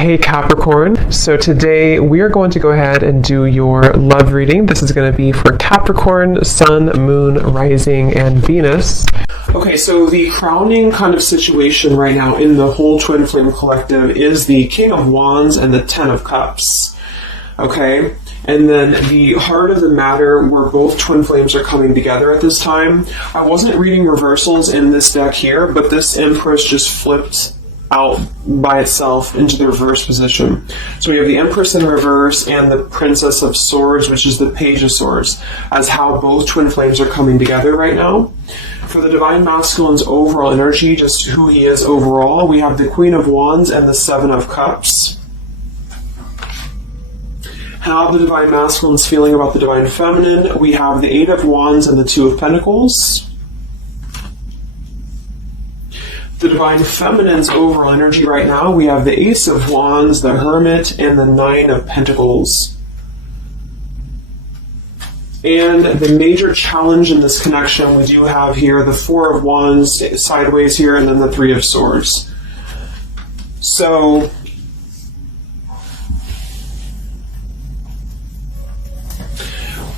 Hey Capricorn, so today we are going to go ahead and do your love reading. This is going to be for Capricorn, Sun, Moon, Rising, and Venus. Okay, so the crowning kind of situation right now in the whole Twin Flame Collective is the King of Wands and the Ten of Cups. Okay, and then the heart of the matter where both twin flames are coming together at this time. I wasn't reading reversals in this deck here, but this Empress just flipped out by itself into the reverse position. So we have the Empress in reverse and the Princess of Swords, which is the Page of Swords, as how both twin flames are coming together right now. For the Divine Masculine's overall energy, just who he is overall, we have the Queen of Wands and the Seven of Cups. How the Divine Masculine's feeling about the Divine Feminine, we have the Eight of Wands and the Two of Pentacles. The Divine Feminine's overall energy right now, we have the Ace of Wands, the Hermit, and the Nine of Pentacles. And the major challenge in this connection, we do have here the Four of Wands sideways here, and then the Three of Swords. So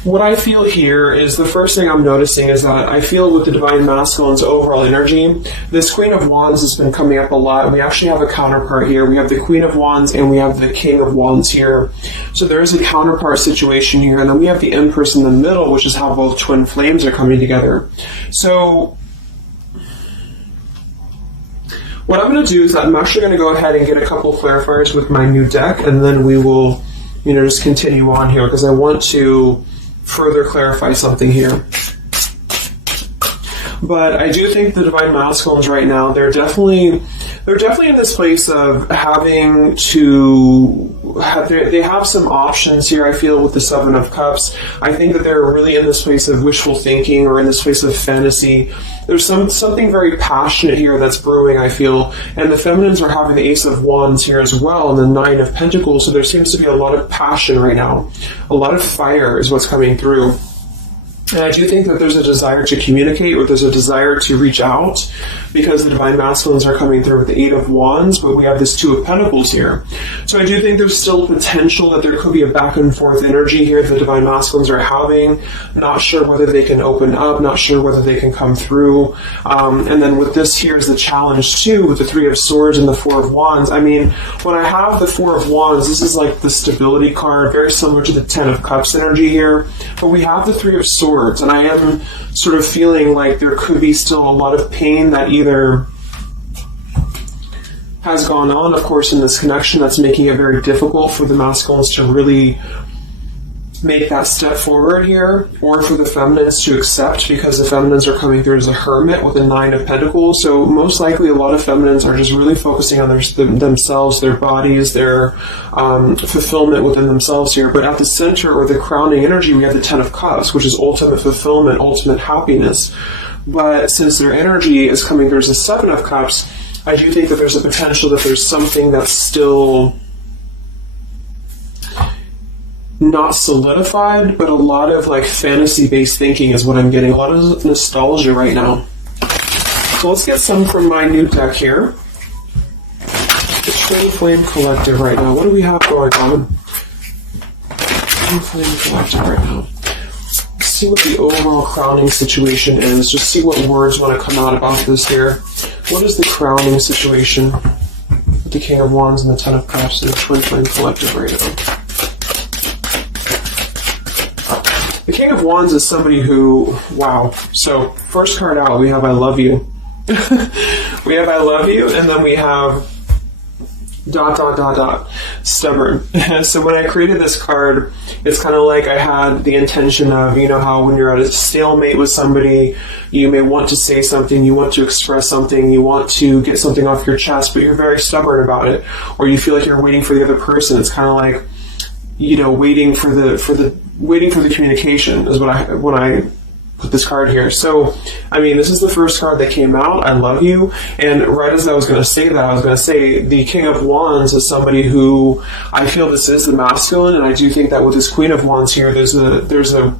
what I feel here is the first thing I'm noticing is that I feel with the Divine Masculine's overall energy, this Queen of Wands has been coming up a lot. We actually have a counterpart here. We have the Queen of Wands and we have the King of Wands here. So there is a counterpart situation here. And then we have the Empress in the middle, which is how both twin flames are coming together. So what I'm going to do is I'm actually going to go ahead and get a couple of clarifiers with my new deck, and then we will, just continue on here because I want to further clarify something here. But I do think the Divine Masculines right now, they're definitely in this place of having to have, they have some options here, I feel, with the Seven of Cups. I think that they're really in this place of wishful thinking or in this place of fantasy. There's something very passionate here that's brewing, I feel. And the Feminines are having the Ace of Wands here as well and the Nine of Pentacles. So there seems to be a lot of passion right now. A lot of fire is what's coming through. And I do think that there's a desire to communicate, or there's a desire to reach out, because the Divine Masculines are coming through with the Eight of Wands, but we have this Two of Pentacles here. So I do think there's still potential that there could be a back and forth energy here the Divine Masculines are having. Not sure whether they can open up, not sure whether they can come through. And then with this here is the challenge too, with the Three of Swords and the Four of Wands. I mean, when I have the Four of Wands, this is like the stability card, very similar to the Ten of Cups energy here. But we have the Three of Swords. And I am sort of feeling like there could be still a lot of pain that either has gone on, of course, in this connection that's making it very difficult for the masculines to really make that step forward here, or for the feminines to accept, because the feminines are coming through as a Hermit with a Nine of Pentacles. So most likely a lot of feminines are just really focusing on themselves, their bodies, their fulfillment within themselves here. But at the center, or the crowning energy, we have the Ten of Cups, which is ultimate fulfillment, ultimate happiness. But since their energy is coming through as a Seven of Cups, I do think that there's a potential that there's something that's still not solidified, but a lot of like fantasy-based thinking is what I'm getting. A lot of nostalgia right now. So let's get some from my new deck here. The Twin Flame Collective right now. What do we have going on? Twin Flame Collective right now. Let's see what the overall crowning situation is. Just see what words want to come out about this here. What is the crowning situation with the King of Wands and the Ten of Cups and the Twin Flame Collective right now? The King of Wands is somebody who, wow. So first card out, we have I love you. We have I love you, and then we have ... stubborn. So when I created this card, it's kind of like I had the intention of, how when you're at a stalemate with somebody, you may want to say something, you want to express something, you want to get something off your chest, but you're very stubborn about it, or you feel like you're waiting for the other person. It's kind of like, waiting for the communication is when I put this card here. So, I mean, this is the first card that came out, I love you, and right as I was going to say that, I was going to say the King of Wands is somebody who, I feel this is the masculine, and I do think that with this Queen of Wands here, there's a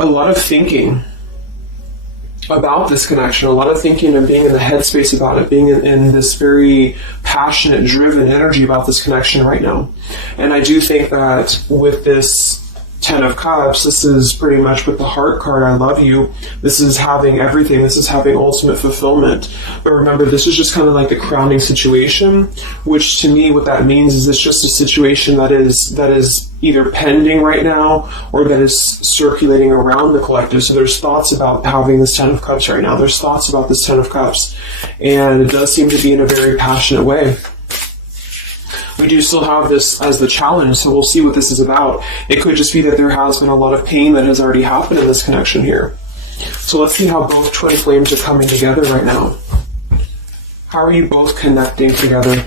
lot of thinking about this connection, a lot of thinking and being in the headspace about it, being in this very passionate, driven energy about this connection right now. And I do think that with this Ten of Cups, this is pretty much with the Heart card, I love you. This is having everything. This is having ultimate fulfillment. But remember, this is just kind of like the crowning situation, which to me, what that means is it's just a situation that is either pending right now or that is circulating around the collective. So there's thoughts about having this Ten of Cups right now. There's thoughts about this Ten of Cups. And it does seem to be in a very passionate way. We do still have this as the challenge, so we'll see what this is about. It could just be that there has been a lot of pain that has already happened in this connection here. So let's see how both twin flames are coming together right now. How are you both connecting together?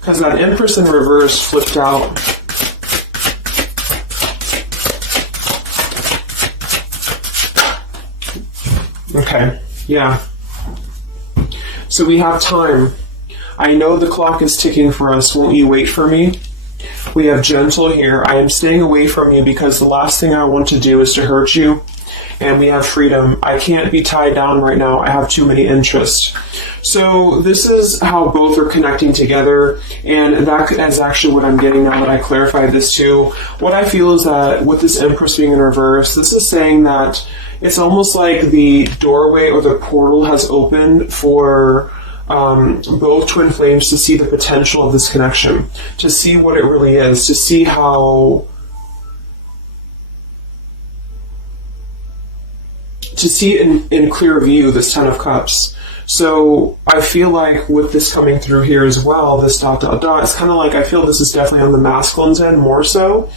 Because that Empress in reverse flipped out. Okay, yeah. So we have time. I know the clock is ticking for us. Won't you wait for me? We have gentle here. I am staying away from you because the last thing I want to do is to hurt you. And we have freedom. I can't be tied down right now. I have too many interests. So this is how both are connecting together. And that is actually what I'm getting now that I clarified this too. What I feel is that with this Empress being in reverse, this is saying that it's almost like the doorway or the portal has opened for both twin flames to see the potential of this connection, to see what it really is, to see how, to see it in clear view, this Ten of Cups. So I feel like with this coming through here as well, this dot, dot, dot, it's kind of like I feel this is definitely on the masculine's end more so.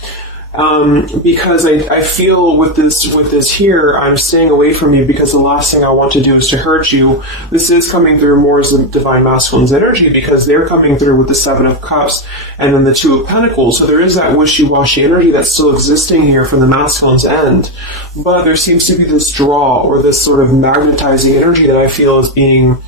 Because I feel with this here, I'm staying away from you because the last thing I want to do is to hurt you. This is coming through more as the Divine Masculine's energy because they're coming through with the Seven of Cups and then the Two of Pentacles. So there is that wishy-washy energy that's still existing here from the masculine's end. But there seems to be this draw or this sort of magnetizing energy that I feel is being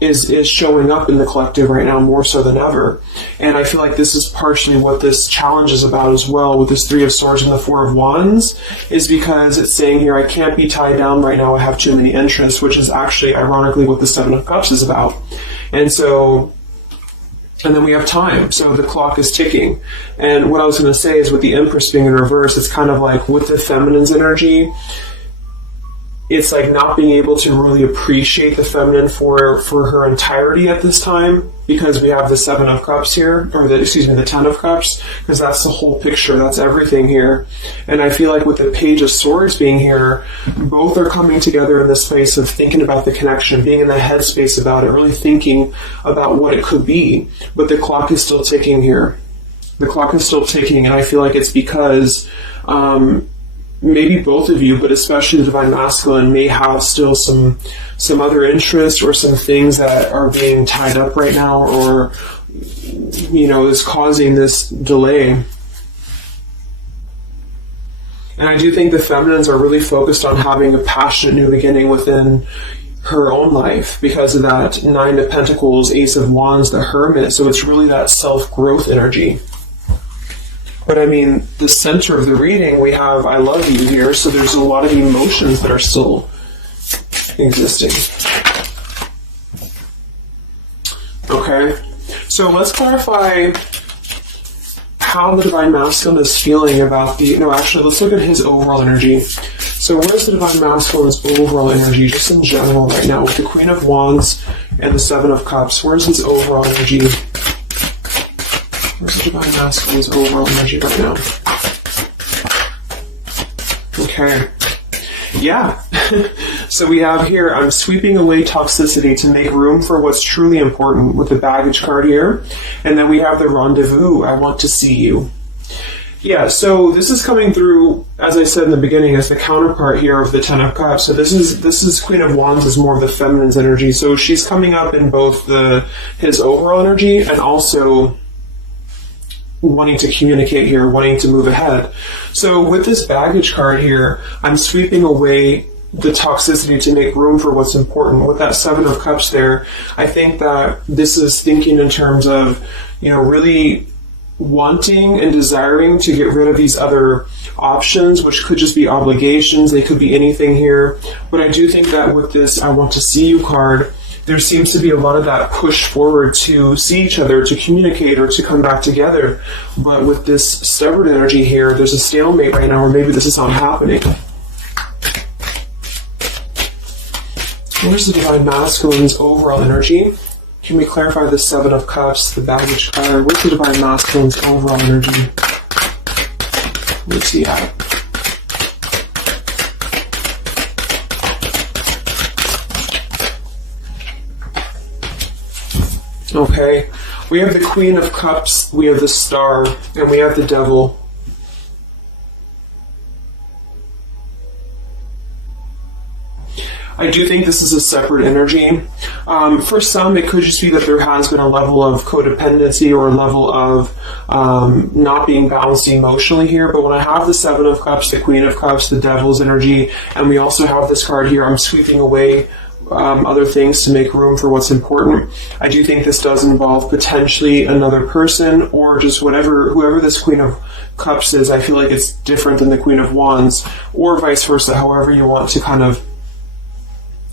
is showing up in the collective right now more so than ever. And I feel like this is partially what this challenge is about as well with this Three of Swords and the Four of Wands, is because it's saying here, I can't be tied down right now, I have too many interests, which is actually ironically what the Seven of Cups is about. And then we have time, so the clock is ticking. And what I was going to say is with the Empress being in reverse, it's kind of like with the feminine's energy, it's like not being able to really appreciate the feminine for her entirety at this time because we have the Seven of Cups here, or the Ten of Cups, because that's the whole picture, that's everything here. And I feel like with the Page of Swords being here, both are coming together in this space of thinking about the connection, being in the headspace about it, really thinking about what it could be. But the clock is still ticking here. The clock is still ticking, and I feel like it's because maybe both of you, but especially the Divine Masculine, may have still some other interests or some things that are being tied up right now or, is causing this delay. And I do think the feminines are really focused on having a passionate new beginning within her own life because of that Nine of Pentacles, Ace of Wands, the Hermit. So it's really that self-growth energy. But I mean, the center of the reading, we have I love you here, so there's a lot of emotions that are still existing. Okay, so let's clarify how the Divine Masculine is feeling about let's look at his overall energy. So where's the Divine Masculine's overall energy, just in general right now, with the Queen of Wands and the Seven of Cups? Where's his overall energy? Where's the Divine Masculine's overall energy right now? Okay. Yeah. So we have here, I'm sweeping away toxicity to make room for what's truly important with the baggage card here. And then we have the rendezvous, I want to see you. Yeah, so this is coming through, as I said in the beginning, as the counterpart here of the Ten of Cups. So this is Queen of Wands is more of the feminine's energy. So she's coming up in both his overall energy and also wanting to communicate here, wanting to move ahead. So with this baggage card here, I'm sweeping away the toxicity to make room for what's important. With that Seven of Cups there, I think that this is thinking in terms of, really wanting and desiring to get rid of these other options, which could just be obligations. They could be anything here. But I do think that with this I want to see you card, there seems to be a lot of that push forward to see each other, to communicate, or to come back together. But with this stubborn energy here, there's a stalemate right now, or maybe this is not happening. Where's the Divine Masculine's overall energy? Can we clarify the Seven of Cups, the baggage card? Where's the Divine Masculine's overall energy? Let's see how. Okay, we have the Queen of Cups, we have the Star, and we have the Devil. I do think this is a separate energy. For some, it could just be that there has been a level of codependency or a level of not being balanced emotionally here. But when I have the Seven of Cups, the Queen of Cups, the Devil's energy, and we also have this card here, I'm sweeping away other things to make room for what's important. I do think this does involve potentially another person or just whoever this Queen of Cups is. I feel like it's different than the Queen of Wands, or vice versa, however you want to kind of.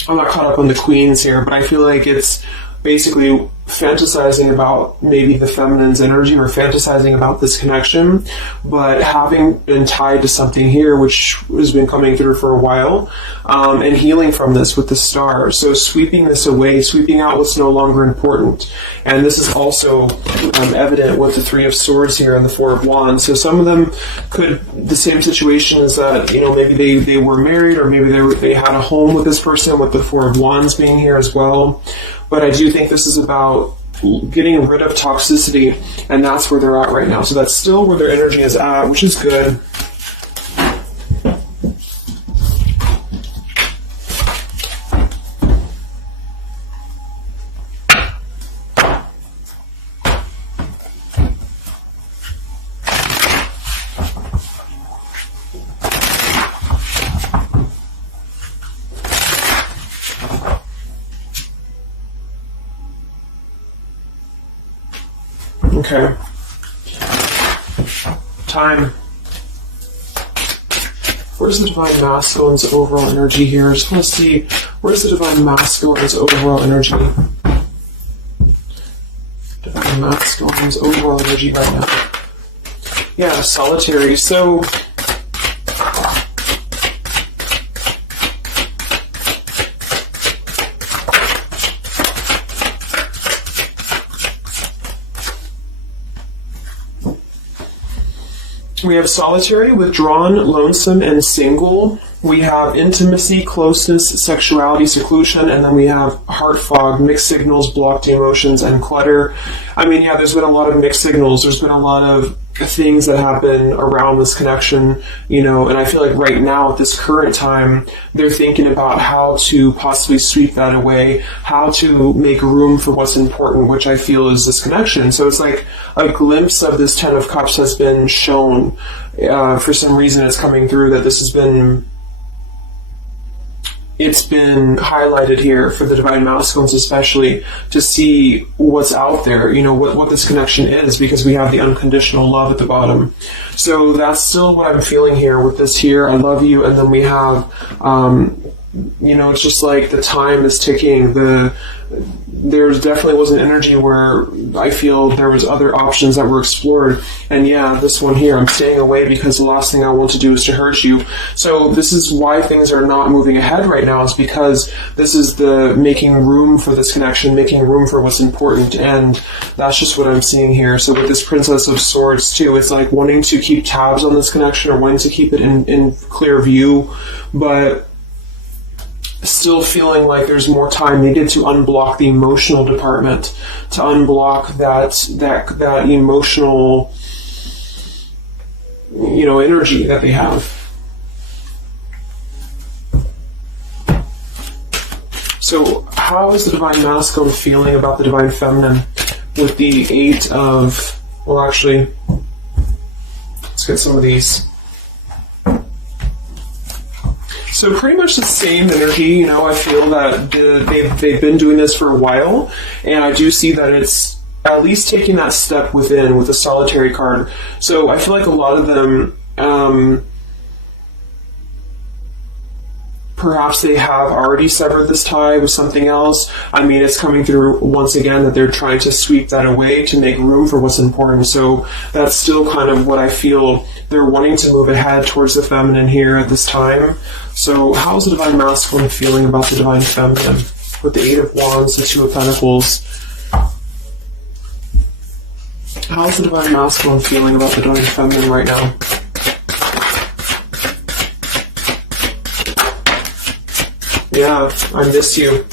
I'm not caught up on the queens here, but I feel like it's basically fantasizing about maybe the feminine's energy or fantasizing about this connection, but having been tied to something here which has been coming through for a while, and healing from this with the Star. So sweeping this away, sweeping out what's no longer important. And this is also evident with the Three of Swords here and the Four of Wands. So some of them could, the same situation is that, you know, maybe they were married, or maybe they had a home with this person, with the Four of Wands being here as well. But I do think this is about getting rid of toxicity, and that's where they're at right now. So that's still where their energy is at, which is good. Okay. Time. Where's the Divine Masculine's overall energy here? I just want to see, where's the Divine Masculine's overall energy? Divine Masculine's overall energy right now. Yeah, solitary. So we have solitary, withdrawn, lonesome, and single. We have intimacy, closeness, sexuality, seclusion, and then we have heart fog, mixed signals, blocked emotions, and clutter. I mean, yeah, there's been a lot of mixed signals. There's been a lot of things that happen around this connection, you know, and I feel like right now at this current time, they're thinking about how to possibly sweep that away, how to make room for what's important, which I feel is this connection. So it's like a glimpse of this Ten of Cups has been shown. For some reason it's coming through that this has been, it's been highlighted here for the Divine Masculines especially, to see what's out there, you know, what this connection is, because we have the unconditional love at the bottom. So that's still what I'm feeling here with this here, I love you, and then we have, you know, it's just like the time is ticking. There's definitely was an energy where I feel there was other options that were explored. And yeah, this one here, I'm staying away because the last thing I want to do is to hurt you. So this is why things are not moving ahead right now, is because this is the making room for this connection, making room for what's important. And that's just what I'm seeing here. So with this Princess of Swords too, it's like wanting to keep tabs on this connection, or wanting to keep it in clear view, but still feeling like there's more time needed to unblock the emotional department, to unblock that emotional, you know, energy that they have. So how is the Divine Masculine feeling about the Divine Feminine with the Eight of, well actually, let's get some of these. So pretty much the same energy, you know, I feel that they've been doing this for a while, and I do see that it's at least taking that step within with the solitary card. So I feel like a lot of them, perhaps they have already severed this tie with something else. I mean, it's coming through once again that they're trying to sweep that away to make room for what's important. So that's still kind of what I feel. They're wanting to move ahead towards the feminine here at this time. So how's the Divine Masculine feeling about the Divine Feminine? With the Eight of Wands, the Two of Pentacles. How's the Divine Masculine feeling about the Divine Feminine right now? Yeah, I miss you.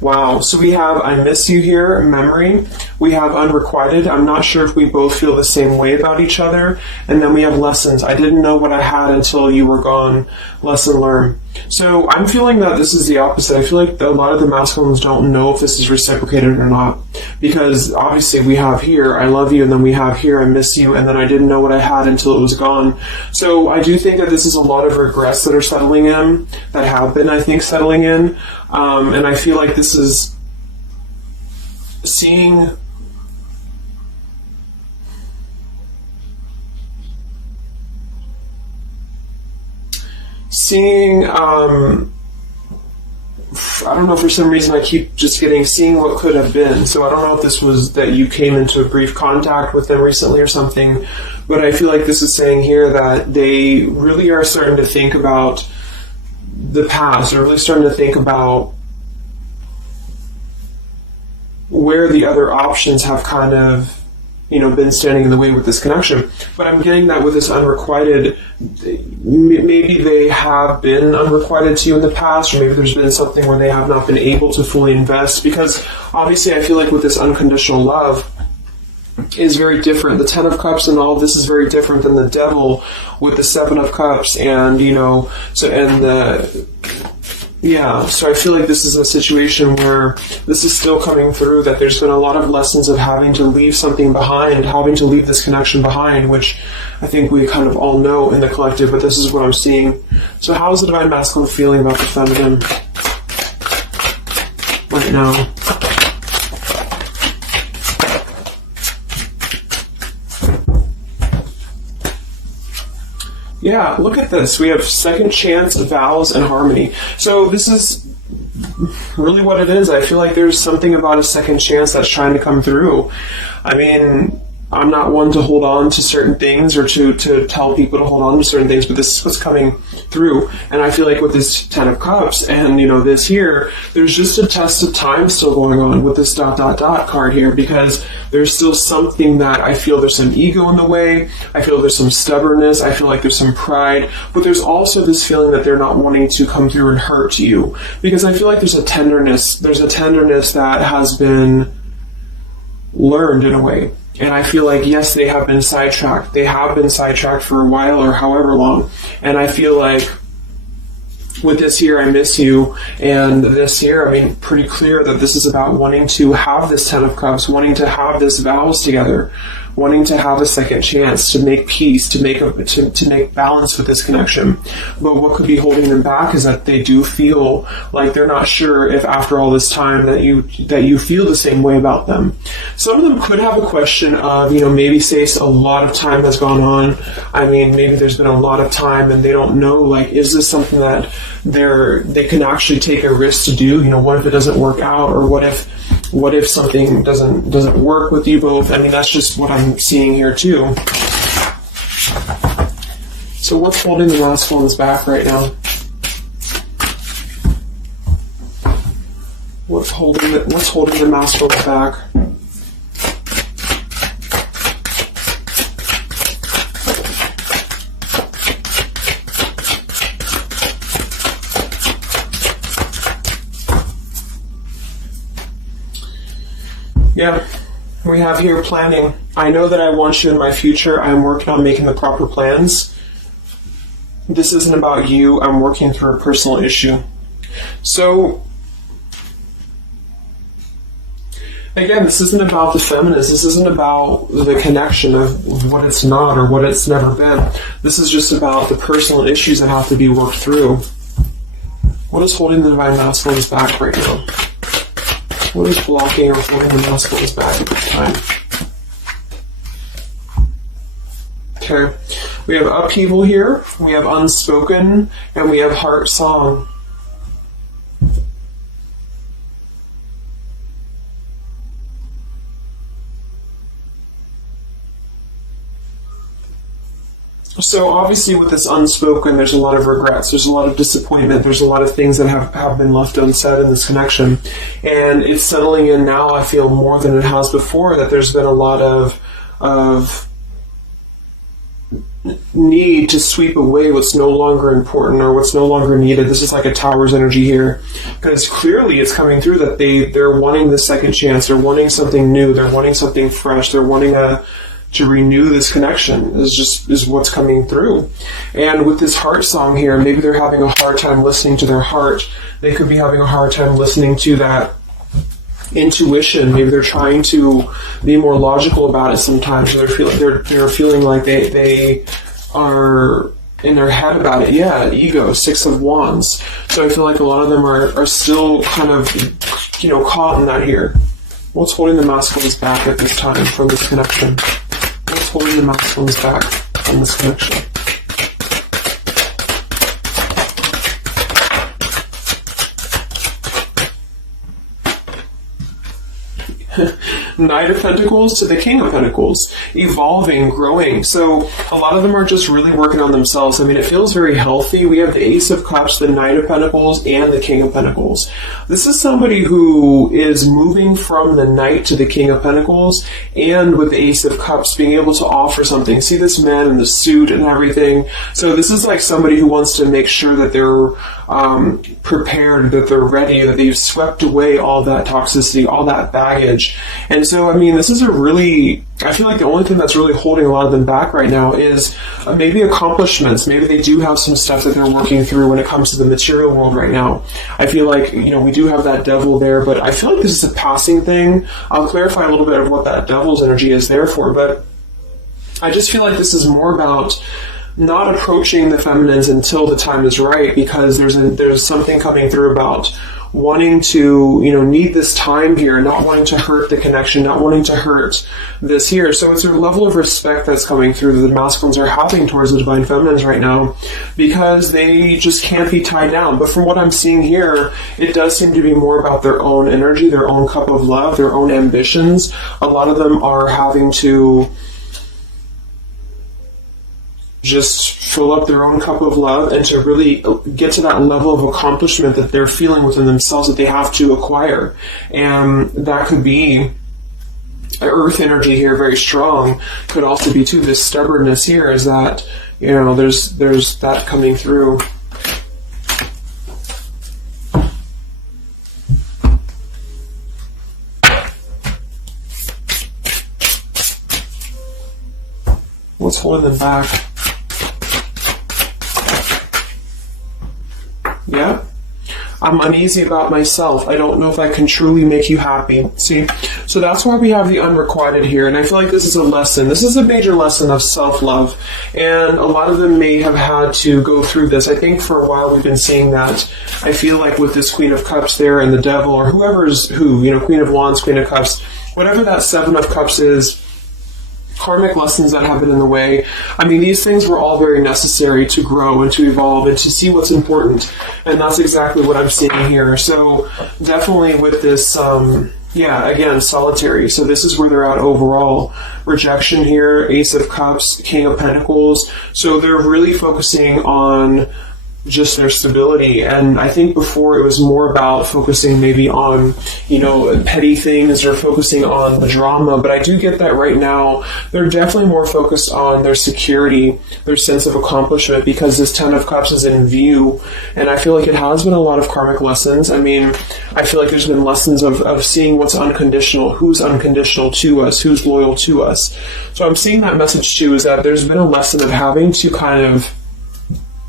Wow, so we have I miss you here, memory. We have unrequited. I'm not sure if we both feel the same way about each other. And then we have lessons. I didn't know what I had until you were gone. Lesson learned. So I'm feeling that this is the opposite. I feel like a lot of the masculines don't know if this is reciprocated or not. Because obviously we have here, I love you, and then we have here, I miss you, and then I didn't know what I had until it was gone. So I do think that this is a lot of regrets that are settling in, that have been, I think, settling in. And I feel like this is seeing I don't know, for some reason I keep just seeing what could have been. So I don't know if this was that you came into a brief contact with them recently or something, but I feel like this is saying here that they really are starting to think about the past. They're really starting to think about where the other options have kind of, been standing in the way with this connection. But I'm getting that with this unrequited, maybe they have been unrequited to you in the past, or maybe there's been something where they have not been able to fully invest, because obviously I feel like with this unconditional love is very different. The Ten of Cups and all of this is very different than the Devil with the Seven of Cups, and so I feel like this is a situation where this is still coming through, that there's been a lot of lessons of having to leave something behind, having to leave this connection behind, which I think we kind of all know in the collective, but this is what I'm seeing. So how is the Divine Masculine feeling about the feminine right now? Yeah, look at this. We have second chance, vows, and harmony. So this is really what it is. I feel like there's something about a second chance that's trying to come through. I mean, I'm not one to hold on to certain things or to tell people to hold on to certain things, but this is what's coming through. And I feel like with this Ten of Cups and, this here, there's just a test of time still going on with this ... card here, because there's still something that I feel there's some ego in the way. I feel there's some stubbornness. I feel like there's some pride, but there's also this feeling that they're not wanting to come through and hurt you, because I feel like there's a tenderness that has been learned in a way. And I feel like, yes, they have been sidetracked. They have been sidetracked for a while or however long. And I feel like with this here, I miss you, and this here, I mean, pretty clear that this is about wanting to have this Ten of Cups, wanting to have this vows together, wanting to have a second chance to make peace, to make balance with this connection. But what could be holding them back is that they do feel like they're not sure if after all this time that you feel the same way about them. Some of them could have a question of, maybe say a lot of time has gone on. I mean, maybe there's been a lot of time and they don't know, like, is this something that they can actually take a risk to do? What if it doesn't work out, or what if something doesn't work with you both? I mean, that's just what I'm seeing here too. So what's holding the masculines back right now? What's holding the masculines back? Yeah, we have here planning. I know that I want you in my future. I'm working on making the proper plans. This isn't about you. I'm working through a personal issue. So, again, this isn't about the feminist. This isn't about the connection of what it's not or what it's never been. This is just about the personal issues that have to be worked through. What is holding the Divine Masculines back right now? What is blocking or holding the masculines back at this time? Okay, we have upheaval here, we have unspoken, and we have heart song. So obviously with this unspoken, there's a lot of regrets, there's a lot of disappointment, there's a lot of things that have been left unsaid in this connection. And it's settling in now, I feel, more than it has before, that there's been a lot of need to sweep away what's no longer important or what's no longer needed. This is like a Tower's energy here, because clearly it's coming through that they're wanting the second chance, they're wanting something new, they're wanting something fresh, they're wanting to renew this connection is what's coming through. And with this heart song here, maybe they're having a hard time listening to their heart. They could be having a hard time listening to that intuition. Maybe they're trying to be more logical about it sometimes. They're feeling like they are in their head about it. Yeah, ego, 6 of Wands. So I feel like a lot of them are still kind of, caught in that here. What's holding the masculines back at this time from this connection? What's holding the masculines back from this connection? Knight of Pentacles to the King of Pentacles, evolving, growing. So a lot of them are just really working on themselves. I mean, it feels very healthy. We have the Ace of Cups, the Knight of Pentacles, and the King of Pentacles. This is somebody who is moving from the Knight to the King of Pentacles, and with the Ace of Cups, being able to offer something. See this man in the suit and everything. So this is like somebody who wants to make sure that they're prepared, that they're ready, that they've swept away all that toxicity, all that baggage. And so, I mean, this is I feel like the only thing that's really holding a lot of them back right now is maybe accomplishments. Maybe they do have some stuff that they're working through when it comes to the material world right now. I feel like, we do have that devil there, but I feel like this is a passing thing. I'll clarify a little bit of what that devil's energy is there for, but I just feel like this is more about not approaching the feminines until the time is right, because there's something coming through about wanting to, need this time here, not wanting to hurt the connection, not wanting to hurt this here. So it's a level of respect that's coming through that the masculines are having towards the divine feminines right now, because they just can't be tied down. But from what I'm seeing here, it does seem to be more about their own energy, their own cup of love, their own ambitions. A lot of them are having to just fill up their own cup of love and to really get to that level of accomplishment that they're feeling within themselves that they have to acquire. And that could be earth energy here, very strong. Could also be too this stubbornness here, is that there's that coming through. What's holding them back? Yeah, I'm uneasy about myself. I don't know if I can truly make you happy. See, so that's why we have the unrequited here. And I feel like this is a lesson. This is a major lesson of self-love. And a lot of them may have had to go through this. I think for a while we've been seeing that. I feel like with this Queen of Cups there and the Devil, or whoever's who, Queen of Wands, Queen of Cups, whatever that Seven of Cups is, karmic lessons that have been in the way. I mean, these things were all very necessary to grow and to evolve and to see what's important. And that's exactly what I'm seeing here. So definitely with this, again, solitary. So this is where they're at overall. Rejection here, Ace of Cups, King of Pentacles. So they're really focusing on just their stability. And I think before it was more about focusing maybe on, petty things or focusing on the drama. But I do get that right now they're definitely more focused on their security, their sense of accomplishment, because this Ten of Cups is in view. And I feel like it has been a lot of karmic lessons. I mean, I feel like there's been lessons of seeing what's unconditional, who's unconditional to us, who's loyal to us. So I'm seeing that message too, is that there's been a lesson of having to kind of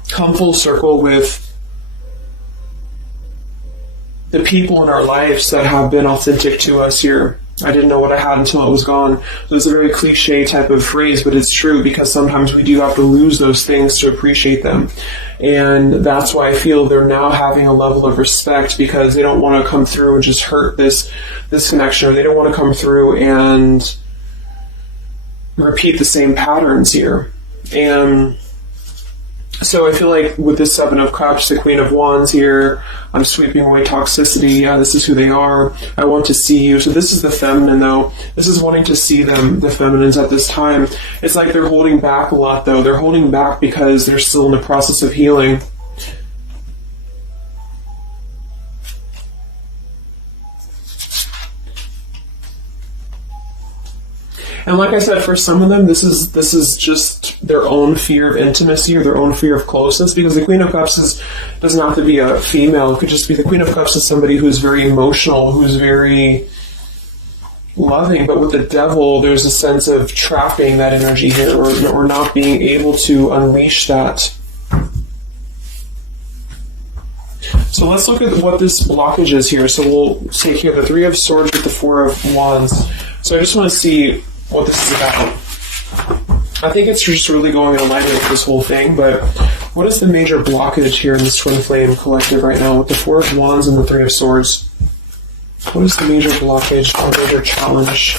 come full circle with the people in our lives that have been authentic to us here. I didn't know what I had until it was gone. So it's a very cliche type of phrase, but it's true, because sometimes we do have to lose those things to appreciate them. And that's why I feel they're now having a level of respect, because they don't want to come through and just hurt this connection, or they don't want to come through and repeat the same patterns here. And so I feel like with this Seven of Cups, the Queen of Wands here, I'm sweeping away toxicity. Yeah, this is who they are. I want to see you. So this is the feminine, though. This is wanting to see them, the feminines at this time. It's like they're holding back a lot, though. They're holding back because they're still in the process of healing. And like I said, for some of them, this is just their own fear of intimacy or their own fear of closeness, because the Queen of Cups doesn't have to be a female. It could just be the Queen of Cups is somebody who's very emotional, who's very loving. But with the Devil, there's a sense of trapping that energy here, or not being able to unleash that. So let's look at what this blockage is here. So we'll take here the Three of Swords with the Four of Wands. So I just want to see what this is about. I think it's just really going in alignment with this whole thing, but what is the major blockage here in this Twin Flame collective right now with the Four of Wands and the Three of Swords? What is the major blockage or major challenge?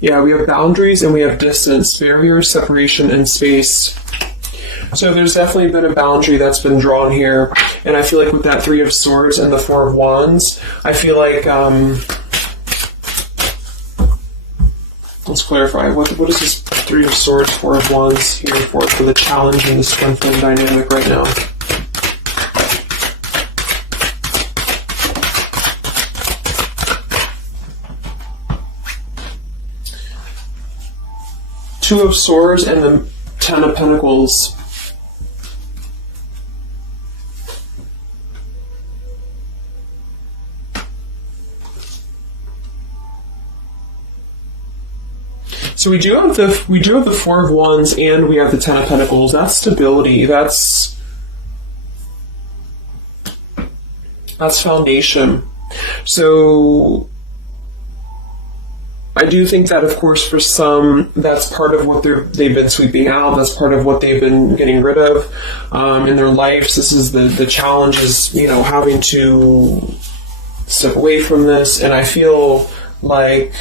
Yeah, we have boundaries and we have distance, barrier, separation, and space. So there's definitely been a boundary that's been drawn here. And I feel like with that Three of Swords and the Four of Wands, I feel like, let's clarify, what is this Three of Swords, Four of Wands here for the challenge in this Twin Flame dynamic right now? Two of Swords and the Ten of Pentacles. So we do have the Four of Wands and we have the Ten of Pentacles. That's stability. That's foundation. So I do think that, of course, for some, that's part of what they've been sweeping out. That's part of what they've been getting rid of in their lives. This is the challenge is, having to step away from this. And I feel like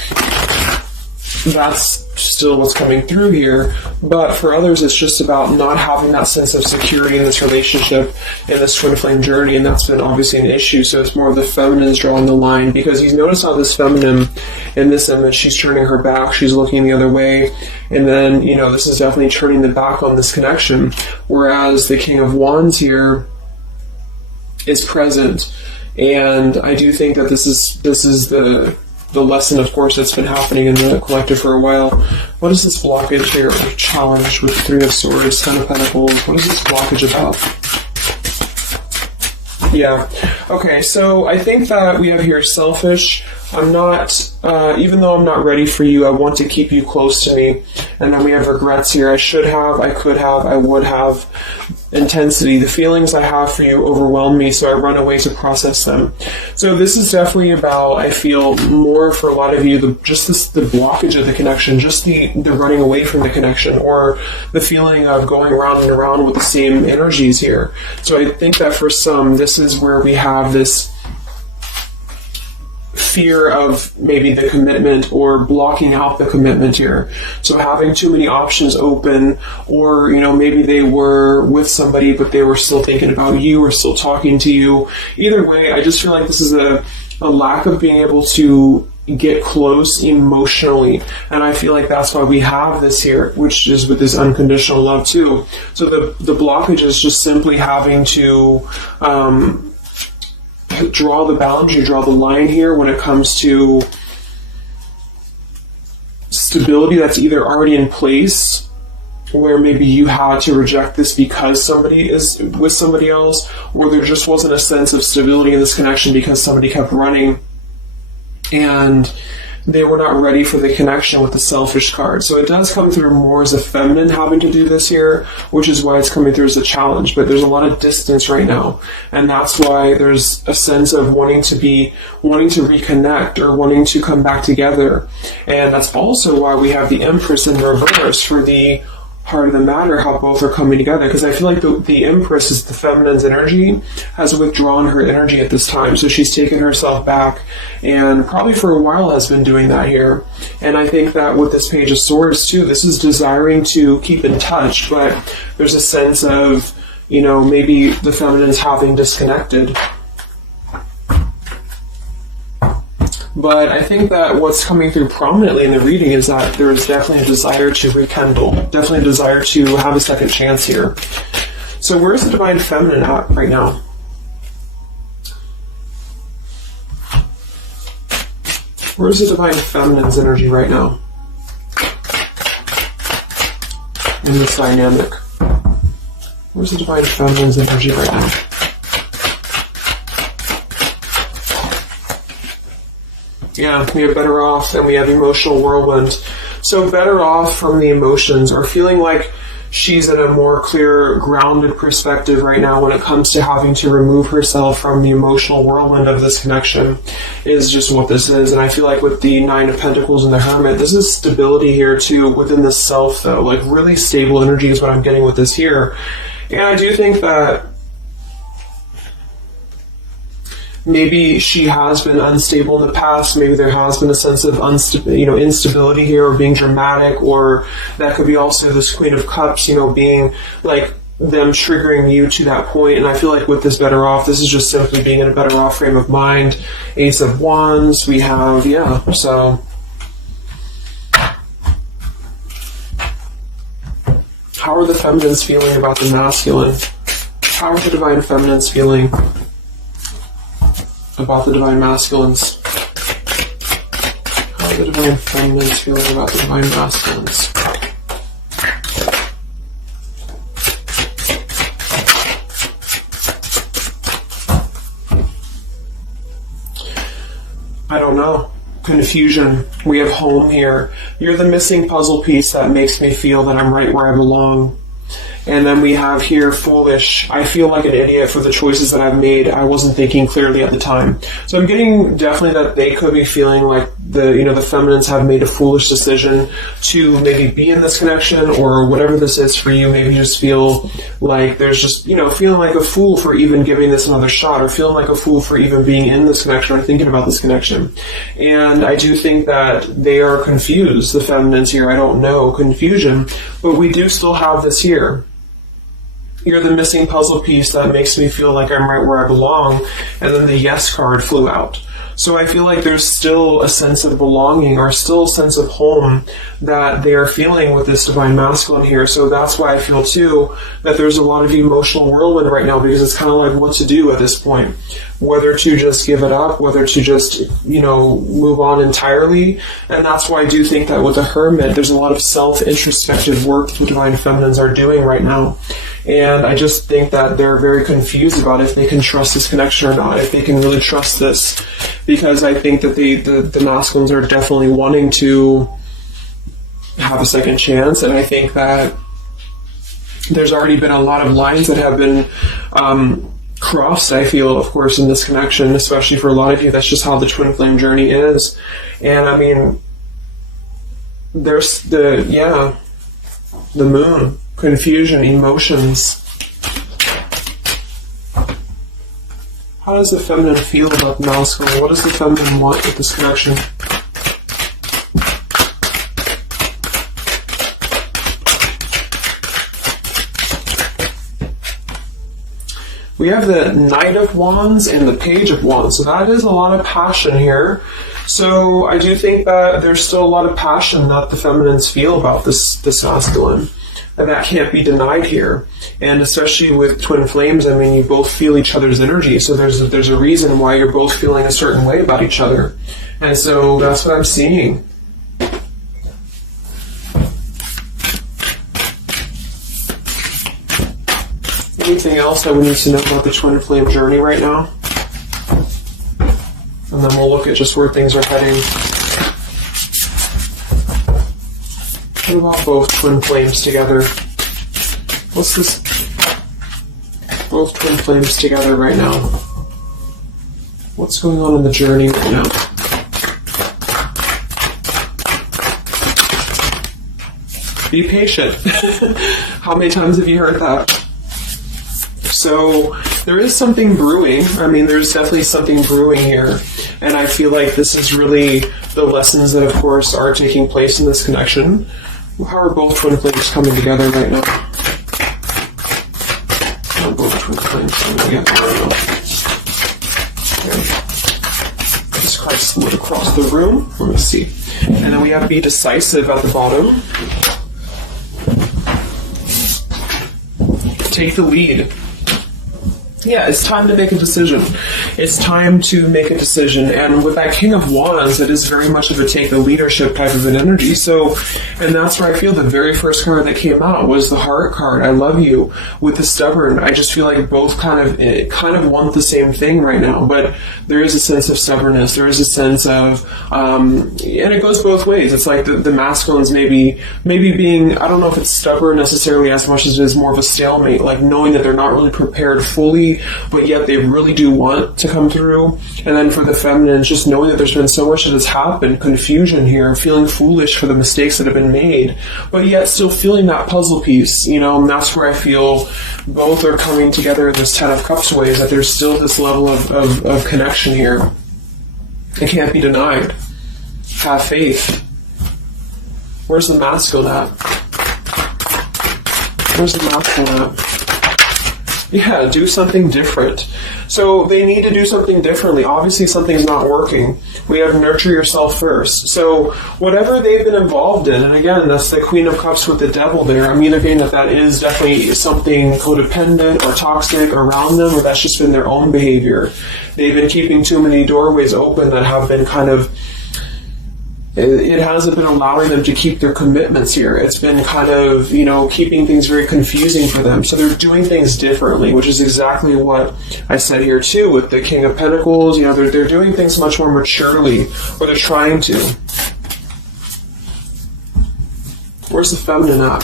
that's still what's coming through here. But for others, it's just about not having that sense of security in this relationship, in this Twin Flame journey, and that's been obviously an issue. So it's more of the feminines drawing the line, because you notice how this feminine in this image, she's turning her back, she's looking the other way, and then, this is definitely turning the back on this connection, whereas the King of Wands here is present. And I do think that this is the lesson, of course, that's been happening in the collective for a while. What is this blockage here, or challenge with Three of Swords, Ten of Pentacles? What is this blockage about? Yeah. Okay, so I think that we have here selfish. I'm not, even though I'm not ready for you, I want to keep you close to me. And then we have regrets here. I should have, I could have, I would have. Intensity. The feelings I have for you overwhelm me, so I run away to process them. So this is definitely about, I feel, more for a lot of you, the blockage of the connection, just the running away from the connection, or the feeling of going around and around with the same energies here. So I think that for some, this is where we have this fear of maybe the commitment, or blocking out the commitment here. So having too many options open, or maybe they were with somebody but they were still thinking about you or still talking to you. Either way, I just feel like this is a lack of being able to get close emotionally, and I feel like that's why we have this here, which is with this unconditional love too. So the blockage is just simply having to draw the boundary, draw the line here when it comes to stability that's either already in place, where maybe you had to reject this because somebody is with somebody else, or there just wasn't a sense of stability in this connection because somebody kept running. And they were not ready for the connection with the selfish card. So it does come through more as a feminine having to do this here, which is why it's coming through as a challenge. But there's a lot of distance right now. And that's why there's a sense of wanting to reconnect or wanting to come back together. And that's also why we have the Empress in reverse for the heart of the matter, how both are coming together, because I feel like the Empress is the feminine's energy, has withdrawn her energy at this time, so she's taken herself back, and probably for a while has been doing that here. And I think that with this Page of Swords too, this is desiring to keep in touch, but there's a sense of, you know, maybe the feminine's having disconnected. But I think that what's coming through prominently in the reading is that there is definitely a desire to rekindle, definitely a desire to have a second chance here. So where's the Divine Feminine at right now? Where's the Divine Feminine's energy right now in this dynamic? Where's the Divine Feminine's energy right now? Yeah, we have Better Off and we have Emotional Whirlwind. So Better Off from the emotions, or feeling like she's in a more clear, grounded perspective right now when it comes to having to remove herself from the emotional whirlwind of this connection, is just what this is. And I feel like with the Nine of Pentacles and the Hermit, this is stability here too within the self though. Like really stable energy is what I'm getting with this here. And I do think that maybe she has been unstable in the past. Maybe there has been a sense of instability here, or being dramatic, or that could be also this Queen of Cups, being like them triggering you to that point. And I feel like with this Better Off, this is just simply being in a better off frame of mind. Ace of Wands, we have, so how are the feminines feeling about the masculine? How are the Divine Feminines feeling about the Divine Masculines? How are the Divine Feminines feeling about the Divine Masculines? I don't know. Confusion. We have Home here. You're the missing puzzle piece that makes me feel that I'm right where I belong. And then we have here Foolish. I feel like an idiot for the choices that I've made. I wasn't thinking clearly at the time. So I'm getting definitely that they could be feeling like the feminines have made a foolish decision to maybe be in this connection, or whatever this is for you. Maybe just feel like there's just, feeling like a fool for even giving this another shot, or feeling like a fool for even being in this connection or thinking about this connection. And I do think that they are confused, the feminines here. I don't know, confusion, but we do still have this here. You're the missing puzzle piece that makes me feel like I'm right where I belong. And then the Yes card flew out. So I feel like there's still a sense of belonging, or still a sense of home that they are feeling with this Divine Masculine here. So that's why I feel too that there's a lot of emotional whirlwind right now, because it's kind of like what to do at this point. Whether to just give it up, whether to just, move on entirely. And that's why I do think that with the Hermit, there's a lot of self-introspective work the Divine Feminines are doing right now. And I just think that they're very confused about if they can trust this connection or not, if they can really trust this. Because I think that the masculines are definitely wanting to have a second chance. And I think that there's already been a lot of lines that have been crossed, I feel, of course, in this connection, especially for a lot of you. That's just how the twin flame journey is. And I mean, there's the Moon, confusion, emotions. How does the feminine feel about the masculine? What does the feminine want with this connection? We have the Knight of Wands and the Page of Wands. So that is a lot of passion here. So I do think that there's still a lot of passion that the feminines feel about this masculine. And that can't be denied here. And especially with twin flames, I mean, you both feel each other's energy. So there's a reason why you're both feeling a certain way about each other. And so that's what I'm seeing. Anything else that we need to know about the twin flame journey right now? And then we'll look at just where things are heading. What about both twin flames together? What's this? Both twin flames together right now. What's going on in the journey right now? Be patient. How many times have you heard that? So there is something brewing. I mean, there's definitely something brewing here. And I feel like this is really the lessons that, of course, are taking place in this connection. How are both twin flames coming together right now? How are both twin flames coming together right now? Okay. Just kind of split across the room. Let me see. And then we have be decisive at the bottom. Take the lead. Yeah, it's time to make a decision. It's time to make a decision. And with that King of Wands, it is very much of a take the leadership type of an energy. So, and that's where I feel the very first card that came out was the Heart card. I love you. With the Stubborn, I just feel like both kind of want the same thing right now. But there is a sense of stubbornness. There is a sense of, and it goes both ways. It's like the masculines maybe being, I don't know if it's stubborn necessarily as much as it is more of a stalemate, like knowing that they're not really prepared fully, but yet they really do want to come through. And then for the feminines, just knowing that there's been so much that has happened, confusion here, feeling foolish for the mistakes that have been made, but yet still feeling that puzzle piece, you know. And that's where I feel both are coming together in this Ten of Cups ways, that there's still this level of connection here. It can't be denied. Have faith. Where's the masculine at? Where's the masculine at? Yeah, do something different. So they need to do something differently. Obviously something's not working. We have nurture yourself first. So whatever they've been involved in, and again, that's the Queen of Cups with the Devil there. I'm either getting that is definitely something codependent or toxic around them, or that's just been their own behavior. They've been keeping too many doorways open that have been kind of, it hasn't been allowing them to keep their commitments here. It's been kind of, you know, keeping things very confusing for them. So they're doing things differently, which is exactly what I said here too with the King of Pentacles. You know, they're doing things much more maturely, or they're trying to. Where's the feminine at?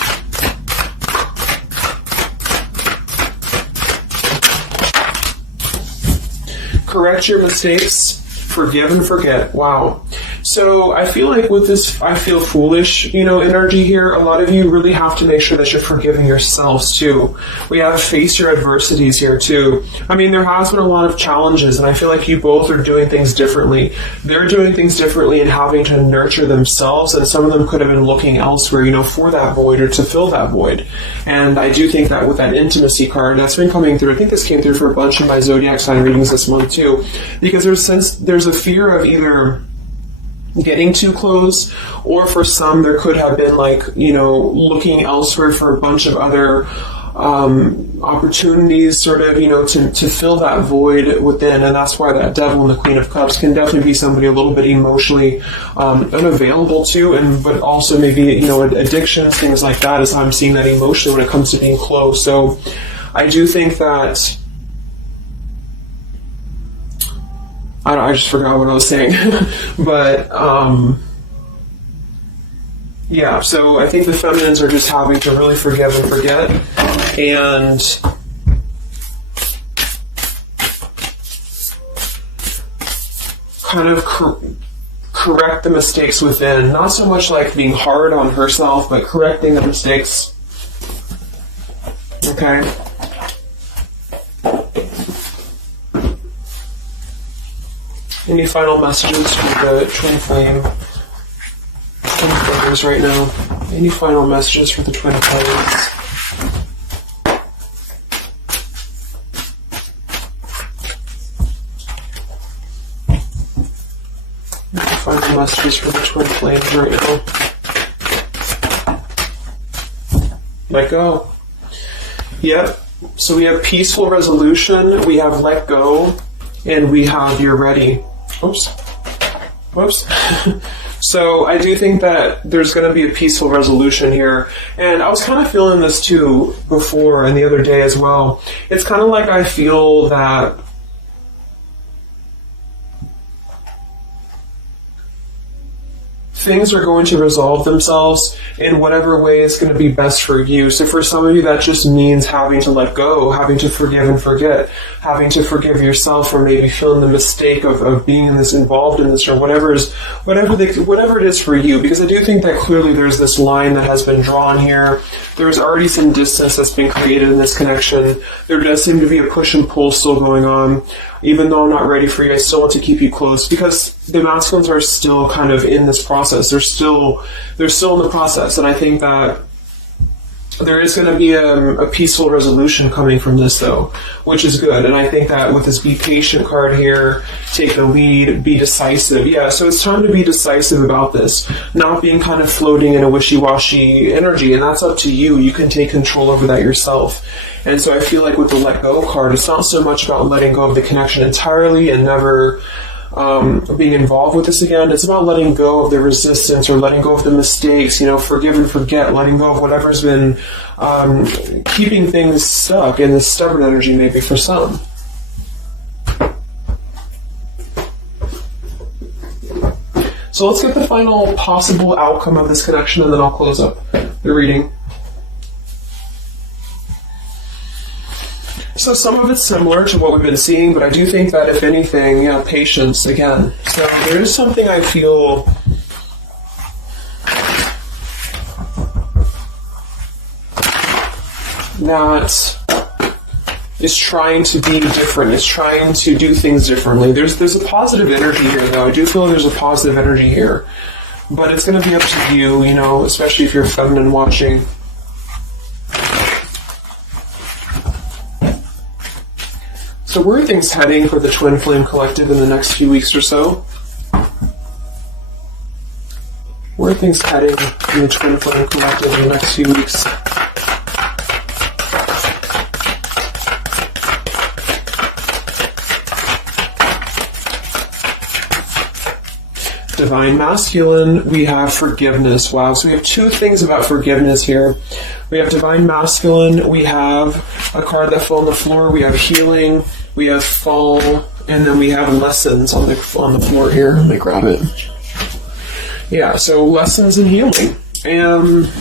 Correct your mistakes, forgive and forget. Wow. So I feel like with this I feel foolish, you know, energy here, a lot of you really have to make sure that you're forgiving yourselves too. We have face your adversities here too. I mean, there has been a lot of challenges, and I feel like you both are doing things differently. They're doing things differently and having to nurture themselves, and some of them could have been looking elsewhere, you know, for that void or to fill that void. And I do think that with that intimacy card, that's been coming through. I think this came through for a bunch of my zodiac sign readings this month too, because there's a fear of either getting too close, or for some there could have been like, you know, looking elsewhere for a bunch of other opportunities, sort of, you know, to fill that void within. And that's why that Devil and the Queen of Cups can definitely be somebody a little bit emotionally unavailable to, and but also maybe, you know, addictions, things like that, as I'm seeing that emotionally when it comes to being close. So I do think that I just forgot what I was saying. But, yeah, so I think the feminines are just having to really forgive and forget, and kind of correct the mistakes within. Not so much like being hard on herself, but correcting the mistakes. Okay? Any final messages for the twin flames right now? Any final messages for the twin flames? Any final messages for the twin flames right now? Let go. Yep. So we have peaceful resolution, we have let go, and we have you're ready. Oops. Whoops. So I do think that there's going to be a peaceful resolution here. And I was kind of feeling this too before and the other day as well. It's kind of like I feel that things are going to resolve themselves in whatever way is going to be best for you. So for some of you, that just means having to let go, having to forgive and forget, having to forgive yourself for maybe feeling the mistake of being in this, involved in this, or whatever it is for you. Because I do think that clearly there's this line that has been drawn here. There's already some distance that's been created in this connection. There does seem to be a push and pull still going on. Even though I'm not ready for you, I still want to keep you close, because the masculines are still kind of in this process. They're still in the process, and I think that there is going to be a peaceful resolution coming from this, though, which is good. And I think that with this be patient card here, take the lead, be decisive. Yeah, so it's time to be decisive about this, not being kind of floating in a wishy-washy energy, and that's up to you. You can take control over that yourself. And so I feel like with the let go card, it's not so much about letting go of the connection entirely and never being involved with this again. It's about letting go of the resistance, or letting go of the mistakes, forgive and forget, letting go of whatever's been keeping things stuck in this stubborn energy, maybe for some. So let's get the final possible outcome of this connection, and then I'll close up the reading. So some of it's similar to what we've been seeing, but I do think that if anything, patience again. So there is something I feel that is trying to be different. It's trying to do things differently. There's a positive energy here, though. I do feel there's a positive energy here, but it's going to be up to you, especially if you're feminine watching. So where are things heading for the Twin Flame Collective in the next few weeks or so? Where are things heading in the Twin Flame Collective in the next few weeks? Divine Masculine, we have forgiveness. Wow, so we have two things about forgiveness here. We have Divine Masculine, we have a card that fell on the floor, we have healing, we have fall, and then we have lessons on the floor here. Let me grab it. Yeah, so lessons and healing. And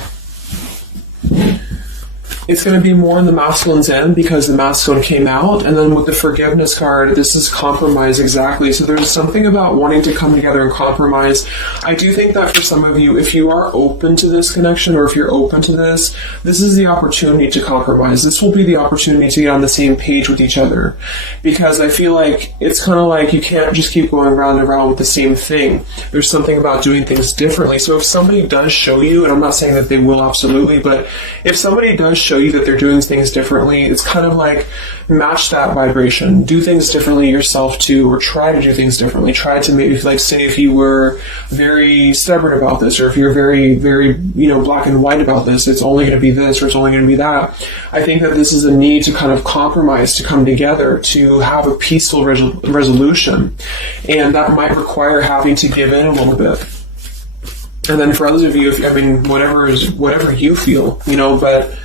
it's going to be more in the masculine's end because the masculine came out. And then with the forgiveness card, this is compromise exactly. So there's something about wanting to come together and compromise. I do think that for some of you, if you are open to this connection, or if you're open to this is the opportunity to compromise. This will be the opportunity to get on the same page with each other. Because I feel like it's kind of like you can't just keep going round and round with the same thing. There's something about doing things differently. So if somebody does show you, and I'm not saying that they will absolutely, but if somebody does show you that they're doing things differently, it's kind of like match that vibration. Do things differently yourself too, or try to do things differently. Try to maybe, like, say if you were very stubborn about this, or if you're very, very, black and white about this, it's only going to be this, or it's only going to be that. I think that this is a need to kind of compromise, to come together, to have a peaceful resolution. And that might require having to give in a little bit. And then for others of you, whatever you feel, but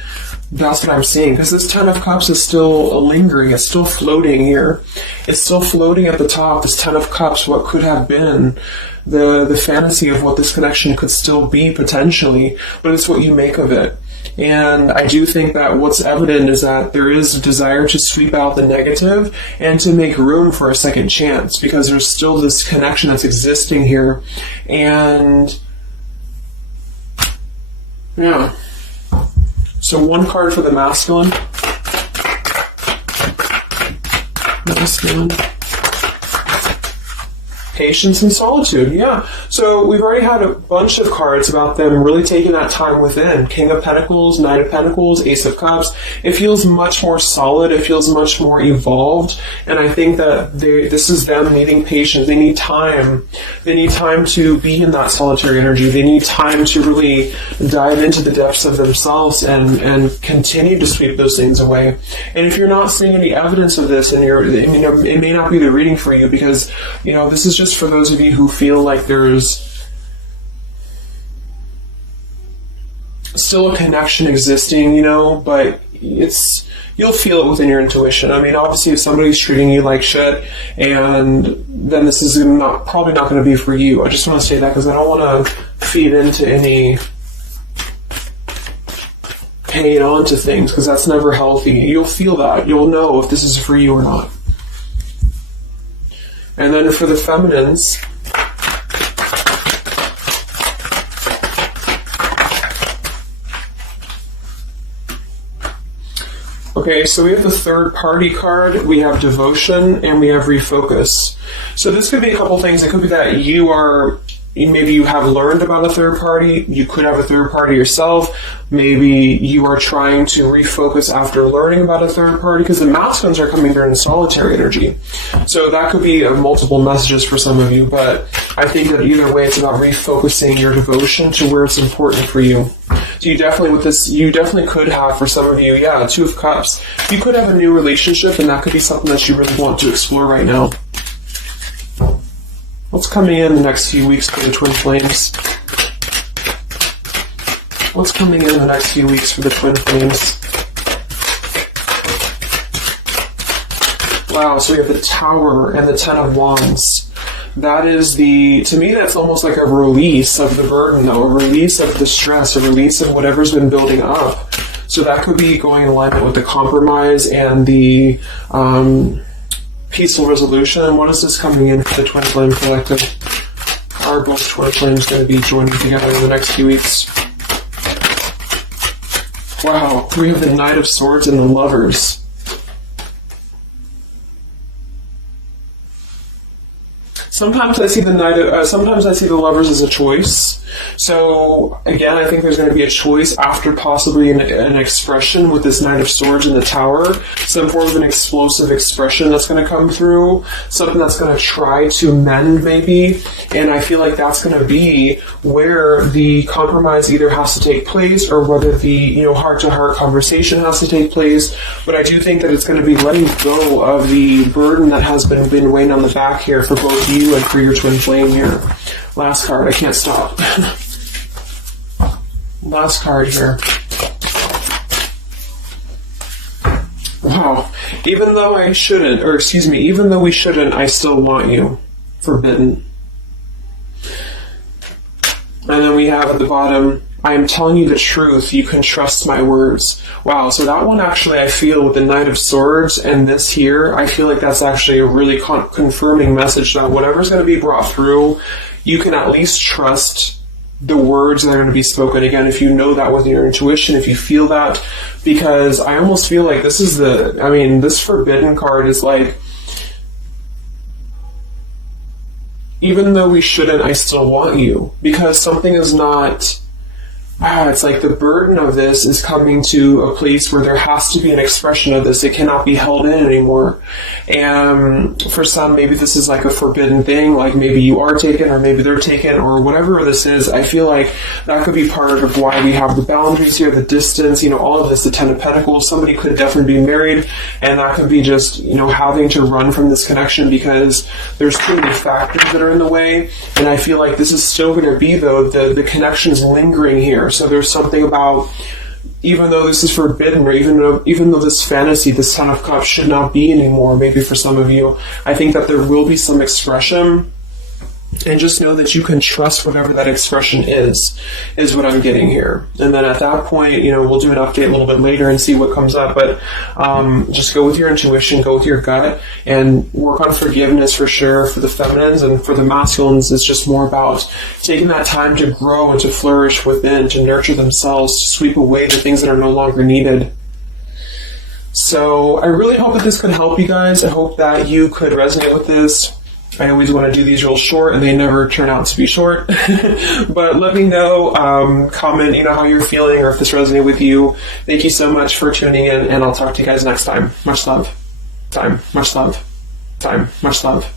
that's what I'm seeing, because this Ten of Cups is still lingering. It's still floating here. It's still floating at the top, this Ten of Cups, what could have been the fantasy of what this connection could still be potentially, but it's what you make of it. And I do think that what's evident is that there is a desire to sweep out the negative and to make room for a second chance, because there's still this connection that's existing here. And yeah. So one card for the masculine. Masculine. Patience and solitude, yeah. So we've already had a bunch of cards about them really taking that time within. King of Pentacles, Knight of Pentacles, Ace of Cups. It feels much more solid. It feels much more evolved. And I think that this is them needing patience. They need time. They need time to be in that solitary energy. They need time to really dive into the depths of themselves and continue to sweep those things away. And if you're not seeing any evidence of this, and it may not be the reading for you, because this is just for those of you who feel like there's still a connection existing, but you'll feel it within your intuition. I mean, obviously, if somebody's treating you like shit, and then this is probably not going to be for you. I just want to say that because I don't want to feed into any hanging on to things, because that's never healthy. You'll feel that. You'll know if this is for you or not. And then for the feminines, okay, so we have the third party card, we have devotion, and we have refocus. So this could be a couple things. It could be that maybe you have learned about a third party. You could have a third party yourself. Maybe you are trying to refocus after learning about a third party, because the masculines are coming during solitary energy. So that could be multiple messages for some of you, but I think that either way, it's about refocusing your devotion to where it's important for you. So you definitely could have, for some of you, Two of Cups. You could have a new relationship, and that could be something that you really want to explore right now. What's coming in the next few weeks for the twin flames? What's coming in the next few weeks for the twin flames? Wow, so we have the Tower and the Ten of Wands. That is to me, that's almost like a release of the burden, though, a release of the stress, a release of whatever's been building up. So that could be going in alignment with the compromise and the peaceful resolution. What is this coming in for the Twin Flame Collective? Are both Twin Flames going to be joining together in the next few weeks? Wow, we have the Knight of Swords and the Lovers. Sometimes I see the Lovers as a choice. So again, I think there's going to be a choice after possibly an expression with this Knight of Swords in the Tower. Some form of an explosive expression that's going to come through. Something that's going to try to mend, maybe. And I feel like that's going to be where the compromise either has to take place, or whether the heart-to-heart conversation has to take place. But I do think that it's going to be letting go of the burden that has been weighing on the back here for both you and for your twin flame here. Last card, I can't stop. Last card here. Wow. Even though we shouldn't, I still want you. Forbidden. And then we have at the bottom, I am telling you the truth, you can trust my words. Wow, so that one actually, I feel with the Knight of Swords and this here, I feel like that's actually a really confirming message that whatever's going to be brought through, you can at least trust the words that are going to be spoken. Again, if you know that with your intuition, if you feel that, because I almost feel like this Forbidden card is like, even though we shouldn't, I still want you. Because something is not... it's like the burden of this is coming to a place where there has to be an expression of this. It cannot be held in anymore. And for some, maybe this is like a forbidden thing, like maybe you are taken or maybe they're taken or whatever this is. I feel like that could be part of why we have the boundaries here, the distance, all of this, the Ten of Pentacles. Somebody could definitely be married, and that could be just, having to run from this connection because there's too many factors that are in the way. And I feel like this is still going to be, though, the connection's lingering here. So there's something about, even though this is forbidden, or even though this fantasy, this Ten of Cups should not be anymore, maybe for some of you, I think that there will be some expression. And just know that you can trust whatever that expression is what I'm getting here. And then at that point, we'll do an update a little bit later and see what comes up. But just go with your intuition, go with your gut, and work on forgiveness for sure for the feminines. And for the masculines, it's just more about taking that time to grow and to flourish within, to nurture themselves, to sweep away the things that are no longer needed. So I really hope that this could help you guys. I hope that you could resonate with this. I always want to do these real short, and they never turn out to be short. But let me know, comment, how you're feeling, or if this resonated with you. Thank you so much for tuning in, and I'll talk to you guys next time. Much love. Much love. Much love.